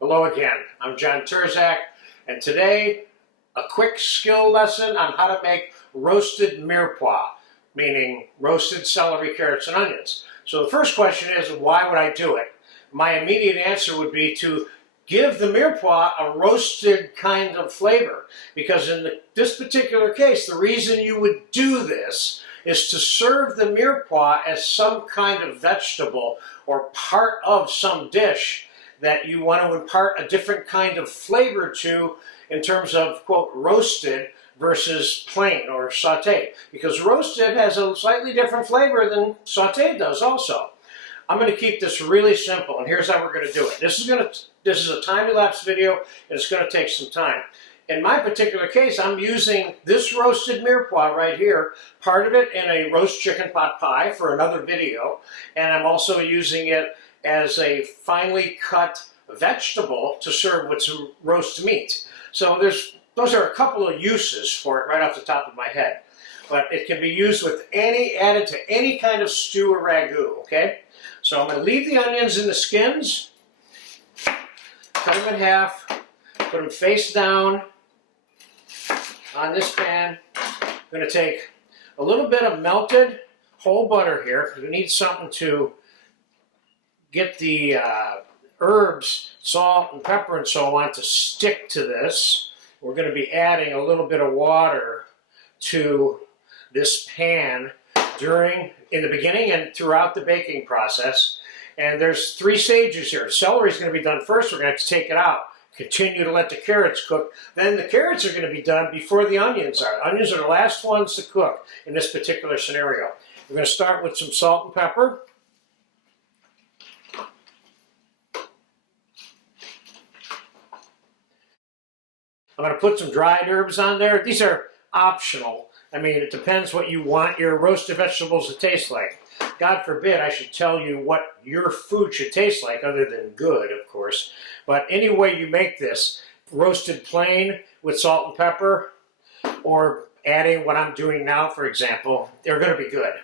Hello again, I'm John Terzak, and today a quick skill lesson on how to make roasted mirepoix, meaning roasted celery, carrots, and onions. So the first question is, why would I do it? My immediate answer would be to give the mirepoix a roasted kind of flavor, because in this particular case, the reason you would do this is to serve the mirepoix as some kind of vegetable or part of some dish that you want to impart a different kind of flavor to in terms of, quote, roasted versus plain or sauteed. Because roasted has a slightly different flavor than sauteed does also. I'm going to keep this really simple, and here's how we're going to do it. This is a time-elapse video, and it's going to take some time. In my particular case, I'm using this roasted mirepoix right here, part of it in a roast chicken pot pie for another video, and I'm also using it as a finely cut vegetable to serve with some roast meat. So those are a couple of uses for it right off the top of my head. But it can be used with added to any kind of stew or ragout, okay? So I'm going to leave the onions in the skins, cut them in half, put them face down on this pan. I'm going to take a little bit of melted whole butter here, because we need something to get the herbs, salt and pepper and so on to stick to this. We're going to be adding a little bit of water to this pan in the beginning and throughout the baking process. And there's 3 stages here. Celery is going to be done first. We're going to have to take it out. Continue to let the carrots cook. Then the carrots are going to be done before the onions are. Onions are the last ones to cook in this particular scenario. We're going to start with some salt and pepper. I'm going to put some dried herbs on there. These are optional. I mean, it depends what you want your roasted vegetables to taste like. God forbid I should tell you what your food should taste like, other than good, of course. But any way you make this, roasted plain with salt and pepper, or adding what I'm doing now, for example, they're going to be good.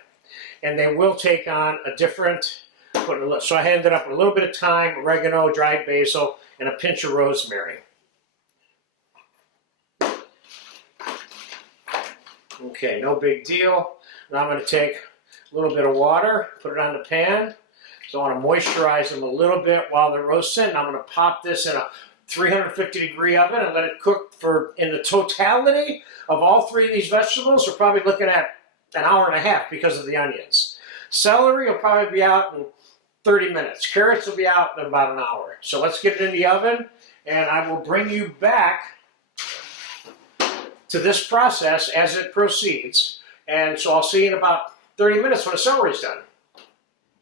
And they will take on a different, so I ended up with a little bit of thyme, oregano, dried basil, and a pinch of rosemary. Okay, no big deal. Now I'm going to take a little bit of water, put it on the pan. So I want to moisturize them a little bit while they're roasting. I'm going to pop this in a 350-degree oven and let it cook for, in the totality of all 3 of these vegetables, we're probably looking at an hour and a half because of the onions. Celery will probably be out in 30 minutes. Carrots will be out in about an hour. So let's get it in the oven, and I will bring you back to this process as it proceeds. And so I'll see you in about 30 minutes when the celery's done.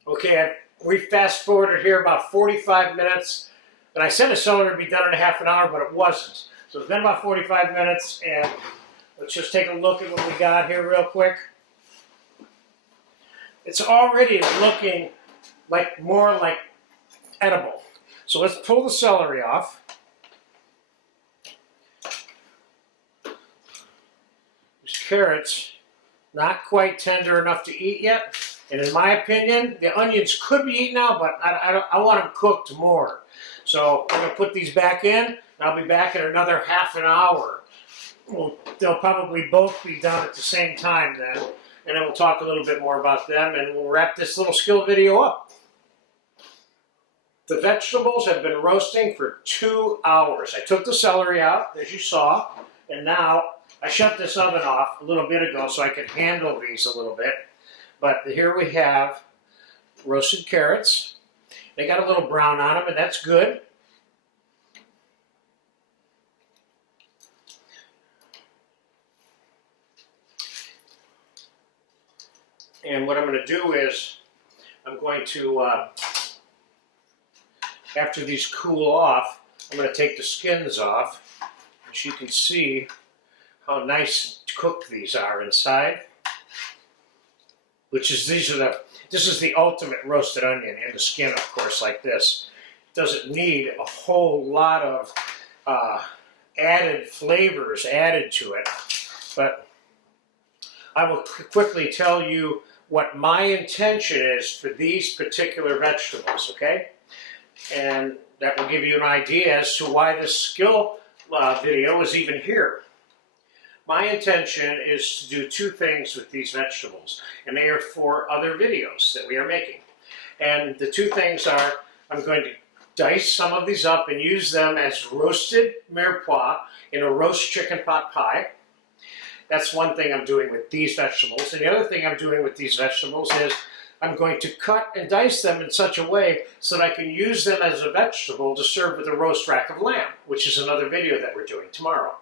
Okay, we fast forwarded here about 45 minutes. And I said the celery would be done in a half an hour, but it wasn't. So it's been about 45 minutes, and let's just take a look at what we got here real quick. It's already looking more like edible. So let's pull the celery off. These carrots, not quite tender enough to eat yet. And in my opinion, the onions could be eaten now, but I want them cooked more. So I'm going to put these back in, and I'll be back in another half an hour. They'll probably both be done at the same time then, and then we'll talk a little bit more about them, and we'll wrap this little skill video up. The vegetables have been roasting for 2 hours. I took the celery out, as you saw, and now I shut this oven off a little bit ago so I could handle these a little bit. But here we have roasted carrots. They got a little brown on them, and that's good. And what I'm going to do is, I'm going to, after these cool off, I'm going to take the skins off. As you can see how nice and cooked these are inside. This is the ultimate roasted onion, and the skin, of course, like this. It doesn't need a whole lot of added flavors added to it, but I will quickly tell you what my intention is for these particular vegetables, okay? And that will give you an idea as to why this skill video is even here. My intention is to do two things with these vegetables, and they are for other videos that we are making. And the two things are, I'm going to dice some of these up and use them as roasted mirepoix in a roast chicken pot pie. That's one thing I'm doing with these vegetables. And the other thing I'm doing with these vegetables is I'm going to cut and dice them in such a way so that I can use them as a vegetable to serve with a roast rack of lamb, which is another video that we're doing tomorrow.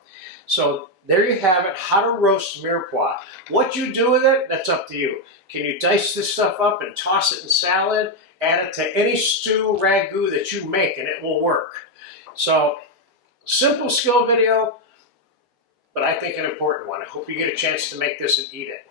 So there you have it, how to roast mirepoix. What you do with it, that's up to you. Can you dice this stuff up and toss it in salad, add it to any stew, ragout that you make, and it will work. So, simple skill video, but I think an important one. I hope you get a chance to make this and eat it.